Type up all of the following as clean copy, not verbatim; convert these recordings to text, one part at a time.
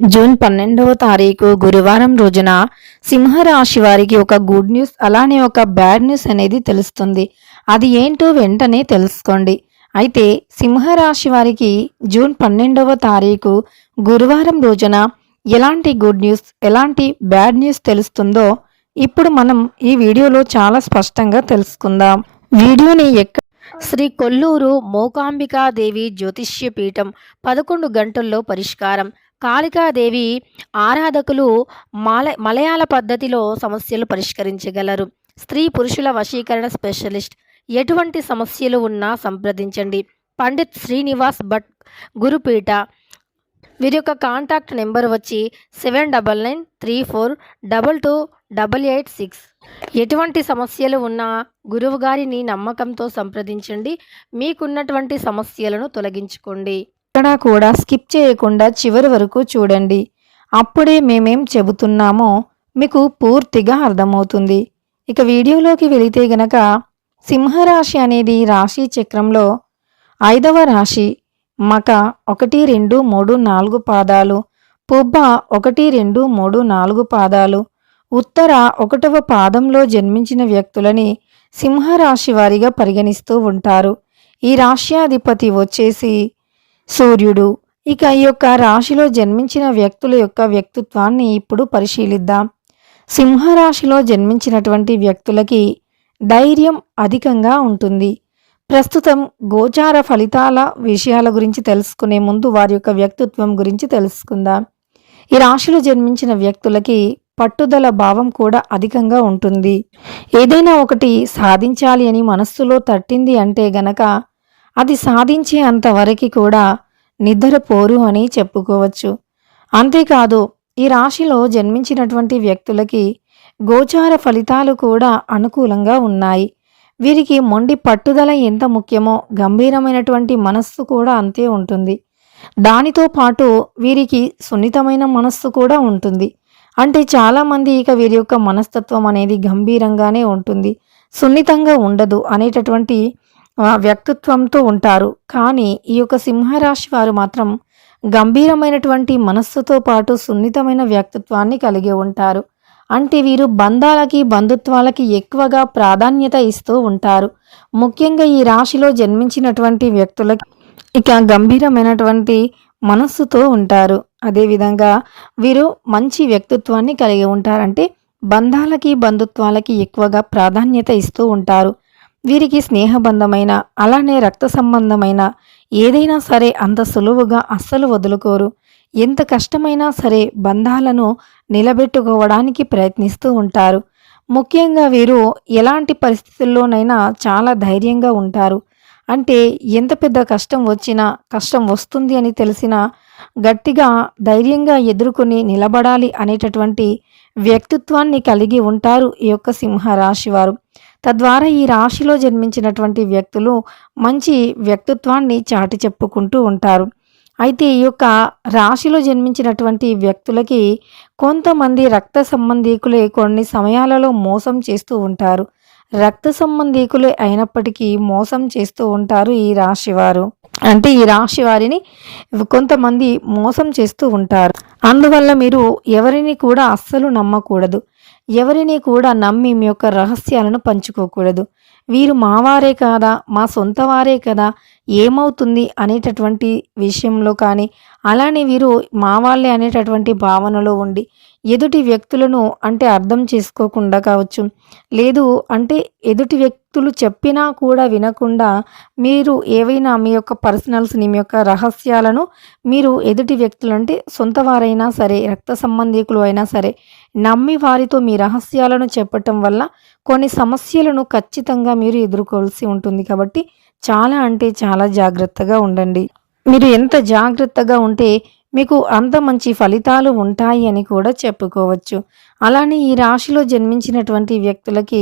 June 12వ తారీఖు గురువారం రోజున సింహరాశి వారికి ఒక గుడ్ న్యూస్ అలానే ఒక బ్యాడ్ న్యూస్ అనేది తెలుస్తుంది. అది ఏంటో వెంటనే తెలుసుకోండి. అయితే సింహరాశి వారికి జూన్ 12వ తారీఖు గురువారం రోజున ఎలాంటి గుడ్ న్యూస్, ఎలాంటి బ్యాడ్ న్యూస్ తెలుస్తుందో ఇప్పుడు మనం ఈ వీడియోలో చాలా స్పష్టంగా తెలుసుకుందాం. వీడియోని శ్రీ కొల్లూరు మూకాంబికాదేవి జ్యోతిష్య పీఠం 11 గంటల్లో పరిష్కారం. కాళికాదేవి ఆరాధకులు మలయాళ పద్ధతిలో సమస్యలు పరిష్కరించగలరు. స్త్రీ పురుషుల వశీకరణ స్పెషలిస్ట్. ఎటువంటి సమస్యలు ఉన్నా సంప్రదించండి. పండిత్ శ్రీనివాస్ భట్ గురుపీఠ. వీరి యొక్క కాంటాక్ట్ నెంబర్ వచ్చి 7993422886. ఎటువంటి సమస్యలు ఉన్నా గురువు గారిని నమ్మకంతో సంప్రదించండి. మీకున్నటువంటి సమస్యలను తొలగించుకోండి. ఇక్కడ కూడా స్కిప్ చేయకుండా చివరి వరకు చూడండి. అప్పుడే మేమేం చెబుతున్నామో మీకు పూర్తిగా అర్థమవుతుంది. ఇక వీడియోలోకి వెళితే గనక సింహరాశి అనేది రాశి చక్రంలో 5వ రాశి. మక 1, 2, 3, 4 పాదాలు, పుబ్బ 1, 2, 3, 4 పాదాలు, ఉత్తర 1వ పాదంలో జన్మించిన వ్యక్తులని సింహరాశి వారిగా పరిగణిస్తూ ఉంటారు. ఈ రాశ్యాధిపతి వచ్చేసి సూర్యుడు. ఇక ఈ యొక్క రాశిలో జన్మించిన వ్యక్తుల యొక్క వ్యక్తిత్వాన్ని ఇప్పుడు పరిశీలిద్దాం. సింహరాశిలో జన్మించినటువంటి వ్యక్తులకి ధైర్యం అధికంగా ఉంటుంది. ప్రస్తుతం గోచార ఫలితాల విషయాల గురించి తెలుసుకునే ముందు వారి యొక్క వ్యక్తిత్వం గురించి తెలుసుకుందాం. ఈ రాశిలో జన్మించిన వ్యక్తులకి పట్టుదల భావం కూడా అధికంగా ఉంటుంది. ఏదైనా ఒకటి సాధించాలి అని మనస్సులో తట్టింది అంటే గనక అది సాధించే అంతవరకు కూడా నిద్రపోరు అని చెప్పుకోవచ్చు. అంతేకాదు ఈ రాశిలో జన్మించినటువంటి వ్యక్తులకి గోచార ఫలితాలు కూడా అనుకూలంగా ఉన్నాయి. వీరికి మొండి పట్టుదల ఎంత ముఖ్యమో గంభీరమైనటువంటి మనస్సు కూడా అంతే ఉంటుంది. దానితో పాటు వీరికి సున్నితమైన మనస్సు కూడా ఉంటుంది. అంటే చాలామంది ఇక వీరి యొక్క మనస్తత్వం అనేది గంభీరంగానే ఉంటుంది, సున్నితంగా ఉండదు అనేటటువంటి వ్యక్తిత్వంతో ఉంటారు. కానీ ఈ యొక్క సింహరాశి వారు మాత్రం గంభీరమైనటువంటి మనస్సుతో పాటు సున్నితమైన వ్యక్తిత్వాన్ని కలిగి ఉంటారు. అంటే వీరు బంధాలకి బంధుత్వాలకి ఎక్కువగా ప్రాధాన్యత ఇస్తూ ఉంటారు. ముఖ్యంగా ఈ రాశిలో జన్మించినటువంటి వ్యక్తులకి ఇక గంభీరమైనటువంటి మనస్సుతో ఉంటారు. అదేవిధంగా వీరు మంచి వ్యక్తిత్వాన్ని కలిగి ఉంటారంటే బంధాలకి బంధుత్వాలకి ఎక్కువగా ప్రాధాన్యత ఇస్తూ ఉంటారు. వీరికి స్నేహబంధమైన అలానే రక్త సంబంధమైన ఏదైనా సరే అంత సులువుగా అస్సలు వదులుకోరు. ఎంత కష్టమైనా సరే బంధాలను నిలబెట్టుకోవడానికి ప్రయత్నిస్తూ ఉంటారు. ముఖ్యంగా వీరు ఎలాంటి పరిస్థితుల్లోనైనా చాలా ధైర్యంగా ఉంటారు. అంటే ఎంత పెద్ద కష్టం వచ్చినా, కష్టం వస్తుంది అని తెలిసినా గట్టిగా ధైర్యంగా ఎదుర్కొని నిలబడాలి అనేటటువంటి వ్యక్తిత్వాన్ని కలిగి ఉంటారు ఈ యొక్క సింహరాశి వారు. తద్వారా ఈ రాశిలో జన్మించినటువంటి వ్యక్తులు మంచి వ్యక్తిత్వాన్ని చాటి చెప్పుకుంటూ ఉంటారు. అయితే ఈ యొక్క రాశిలో జన్మించినటువంటి వ్యక్తులకి కొంతమంది రక్త సంబంధీకులే కొన్ని సమయాలలో మోసం చేస్తూ ఉంటారు. రక్త సంబంధీకులే అయినప్పటికీ మోసం చేస్తూ ఉంటారు ఈ రాశివారు. అంటే ఈ రాశి వారిని కొంతమంది మోసం చేస్తూ ఉంటారు. అందువల్ల మీరు ఎవరిని కూడా అస్సలు నమ్మకూడదు. ఎవరిని కూడా నమ్మి మీ యొక్క రహస్యాలను పంచుకోకూడదు. వీరు మావారే కాదా, మా సొంత వారే కదా, ఏమవుతుంది అనేటటువంటి విషయంలో కానీ, అలానే వీరు మా వాళ్ళే అనేటటువంటి భావనలో ఉండి ఎదుటి వ్యక్తులను అంటే అర్థం చేసుకోకుండా కావచ్చు, లేదు అంటే ఎదుటి వ్యక్తులు చెప్పినా కూడా వినకుండా మీరు ఏవైనా మీ యొక్క పర్సనల్స్ని, మీ యొక్క రహస్యాలను మీరు ఎదుటి వ్యక్తులు అంటే సొంత వారైనా సరే, రక్త సంబంధీకులు అయినా సరే నమ్మి వారితో మీ రహస్యాలను చెప్పటం వల్ల కొన్ని సమస్యలను ఖచ్చితంగా మీరు ఎదుర్కోవాల్సి ఉంటుంది. కాబట్టి చాలా అంటే చాలా జాగ్రత్తగా ఉండండి. మీరు ఎంత జాగ్రత్తగా ఉంటే మీకు అంత మంచి ఫలితాలు ఉంటాయి అని కూడా చెప్పుకోవచ్చు. అలానే ఈ రాశిలో జన్మించినటువంటి వ్యక్తులకి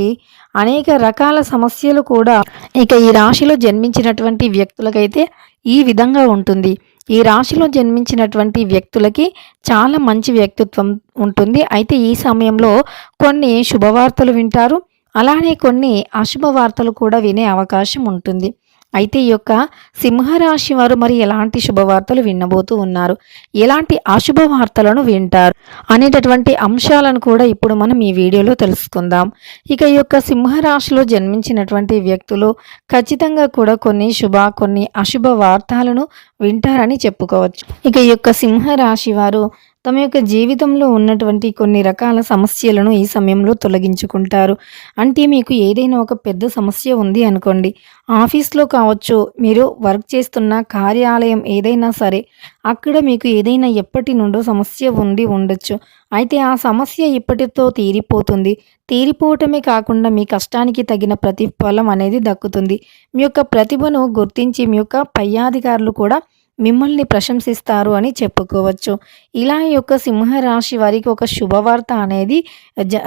అనేక రకాల సమస్యలు కూడా ఇక ఈ రాశిలో జన్మించినటువంటి వ్యక్తులకైతే ఈ విధంగా ఉంటుంది. ఈ రాశిలో జన్మించినటువంటి వ్యక్తులకి చాలా మంచి వ్యక్తిత్వం ఉంటుంది. అయితే ఈ సమయంలో కొన్ని శుభవార్తలు వింటారు, అలానే కొన్ని అశుభ వార్తలు కూడా వినే అవకాశం ఉంటుంది. అయితే ఈ యొక్క సింహరాశి వారు మరి ఎలాంటి శుభవార్తలు వినబోతూ ఉన్నారు, ఎలాంటి అశుభ వార్తలను వింటారు అనేటటువంటి అంశాలను కూడా ఇప్పుడు మనం ఈ వీడియోలో తెలుసుకుందాం. ఇక ఈ యొక్క సింహరాశిలో జన్మించినటువంటి వ్యక్తులు ఖచ్చితంగా కూడా కొన్ని శుభ కొన్ని అశుభ వార్తలను వింటారని చెప్పుకోవచ్చు. ఇక ఈ యొక్క సింహరాశి వారు తమ యొక్క జీవితంలో ఉన్నటువంటి కొన్ని రకాల సమస్యలను ఈ సమయంలో తొలగించుకుంటారు. అంటే మీకు ఏదైనా ఒక పెద్ద సమస్య ఉంది అనుకోండి, ఆఫీస్లో కావచ్చు, మీరు వర్క్ చేస్తున్న కార్యాలయం ఏదైనా సరే, అక్కడ మీకు ఏదైనా ఎప్పటి నుండో సమస్య ఉండి ఉండొచ్చు. అయితే ఆ సమస్య ఇప్పటితో తీరిపోతుంది. తీరిపోవటమే కాకుండా మీ కష్టానికి తగిన ప్రతిఫలం అనేది దక్కుతుంది. మీ యొక్క ప్రతిభను గుర్తించి మీ యొక్క పై అధికారులు కూడా మిమ్మల్ని ప్రశంసిస్తారు అని చెప్పుకోవచ్చు. ఇలా ఈ యొక్క సింహరాశి వారికి ఒక శుభవార్త అనేది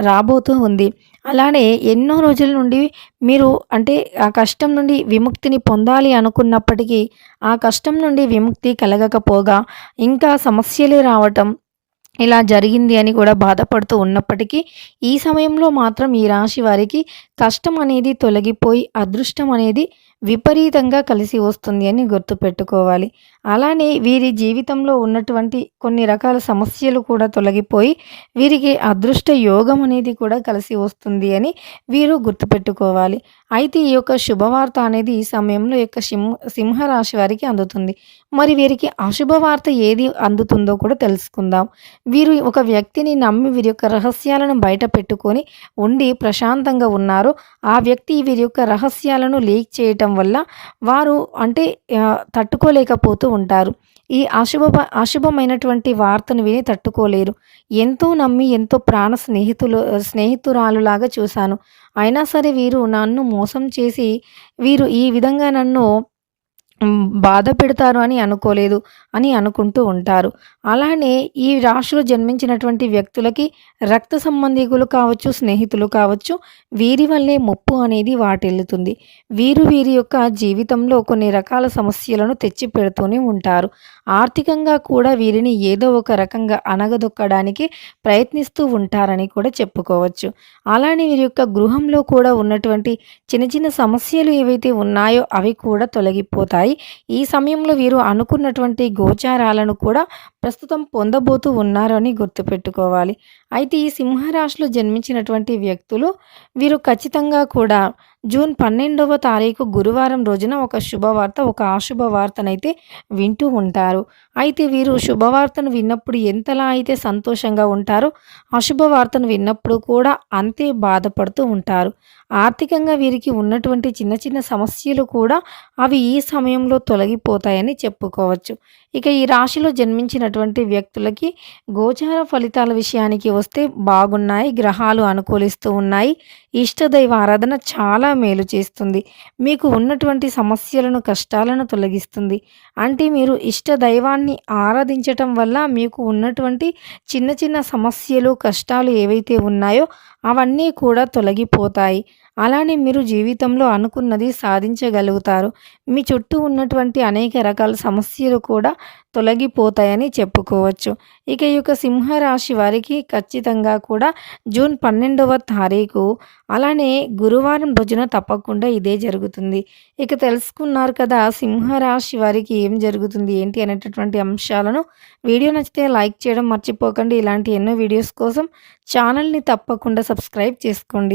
రాబోతూ ఉంది. అలానే ఎన్నో రోజుల నుండి మీరు అంటే ఆ కష్టం నుండి విముక్తిని పొందాలి అనుకున్నప్పటికీ, ఆ కష్టం నుండి విముక్తి కలగకపోగా ఇంకా సమస్యలే రావటం ఇలా జరిగింది అని కూడా బాధపడుతూ ఉన్నప్పటికీ, ఈ సమయంలో మాత్రం ఈ రాశి వారికి కష్టం అనేది తొలగిపోయి అదృష్టం అనేది విపరీతంగా కలిసి వస్తుంది అని గుర్తుపెట్టుకోవాలి. అలానే వీరి జీవితంలో ఉన్నటువంటి కొన్ని రకాల సమస్యలు కూడా తొలగిపోయి వీరికి అదృష్ట యోగం అనేది కూడా కలిసి వస్తుంది అని వీరు గుర్తుపెట్టుకోవాలి. అయితే ఈ యొక్క శుభవార్త అనేది ఈ సమయంలో యొక్క సింహరాశి వారికి అందుతుంది. మరి వీరికి అశుభవార్త ఏది అందుతుందో కూడా తెలుసుకుందాం. వీరు ఒక వ్యక్తిని నమ్మి వీరి యొక్క రహస్యాలను బయట పెట్టుకొని ఉండి ప్రశాంతంగా ఉన్నారు. ఆ వ్యక్తి వీరి యొక్క రహస్యాలను లీక్ చేయటం వల్ల వారు అంటే తట్టుకోలేకపోతూ ఉంటారు. ఈ అశుభమైనటువంటి వార్తను విని తట్టుకోలేరు. ఎంతో నమ్మి ఎంతో ప్రాణ స్నేహితురాలులాగా చూశాను. అయినా సరే వీరు నన్ను మోసం చేసి వీరు ఈ విధంగా నన్ను బాధ పెడతారు అని అనుకోలేదు అని అనుకుంటూ ఉంటారు. అలానే ఈ రాశిలో జన్మించినటువంటి వ్యక్తులకి రక్త సంబంధీకులు కావచ్చు, స్నేహితులు కావచ్చు, వీరి వల్లే ముప్పు అనేది వాటిల్లుతుంది. వీరు వీరి యొక్క జీవితంలో కొన్ని రకాల సమస్యలను తెచ్చి పెడుతూనే ఉంటారు. ఆర్థికంగా కూడా వీరిని ఏదో ఒక రకంగా అణగదొక్కడానికి ప్రయత్నిస్తూ ఉంటారని కూడా చెప్పుకోవచ్చు. అలానే వీరి యొక్క గృహంలో కూడా ఉన్నటువంటి చిన్న చిన్న సమస్యలు ఏవైతే ఉన్నాయో అవి కూడా తొలగిపోతాయి. ఈ సమయంలో వీరు అనుకున్నటువంటి గోచారాలను కూడా ప్రస్తుతం పొందబోతూ ఉన్నారని గుర్తుపెట్టుకోవాలి. అయితే ఈ సింహరాశిలో జన్మించినటువంటి వ్యక్తులు వీరు ఖచ్చితంగా కూడా జూన్ 12వ తారీఖు గురువారం రోజున ఒక శుభవార్త, ఒక అశుభవార్తనైతే వింటూ ఉంటారు. అయితే వీరు శుభవార్తను విన్నప్పుడు ఎంతలా అయితే సంతోషంగా ఉంటారో, అశుభవార్తను విన్నప్పుడు కూడా అంతే బాధపడుతూ ఉంటారు. ఆర్థికంగా వీరికి ఉన్నటువంటి చిన్న చిన్న సమస్యలు కూడా అవి ఈ సమయంలో తొలగిపోతాయని చెప్పుకోవచ్చు. ఇక ఈ రాశిలో జన్మించినటువంటి వ్యక్తులకి గోచార ఫలితాల విషయానికి వస్తే బాగున్నాయి. గ్రహాలు అనుకూలిస్తూ ఉన్నాయి. ఇష్టదైవ ఆరాధన చాలా మేలు చేస్తుంది. మీకు ఉన్నటువంటి సమస్యలను, కష్టాలను తొలగిస్తుంది. అంటే మీరు ఇష్ట దైవాన్ని ఆరాధించటం వల్ల మీకు ఉన్నటువంటి చిన్న చిన్న సమస్యలు, కష్టాలు ఏవైతే ఉన్నాయో అవన్నీ కూడా తొలగిపోతాయి. అలానే మీరు జీవితంలో అనుకున్నది సాధించగలుగుతారు. మీ చుట్టూ ఉన్నటువంటి అనేక రకాల సమస్యలు కూడా తొలగిపోతాయని చెప్పుకోవచ్చు. ఇక ఈ యొక్క సింహరాశి వారికి ఖచ్చితంగా కూడా జూన్ 12వ తారీఖు అలానే గురువారం రోజున తప్పకుండా ఇదే జరుగుతుంది. ఇక తెలుసుకున్నారు కదా సింహరాశి వారికి ఏం జరుగుతుంది ఏంటి అనేటటువంటి అంశాలను. వీడియో నచ్చితే లైక్ చేయడం మర్చిపోకండి. ఇలాంటి ఎన్నో వీడియోస్ కోసం ఛానల్ని తప్పకుండా సబ్స్క్రైబ్ చేసుకోండి.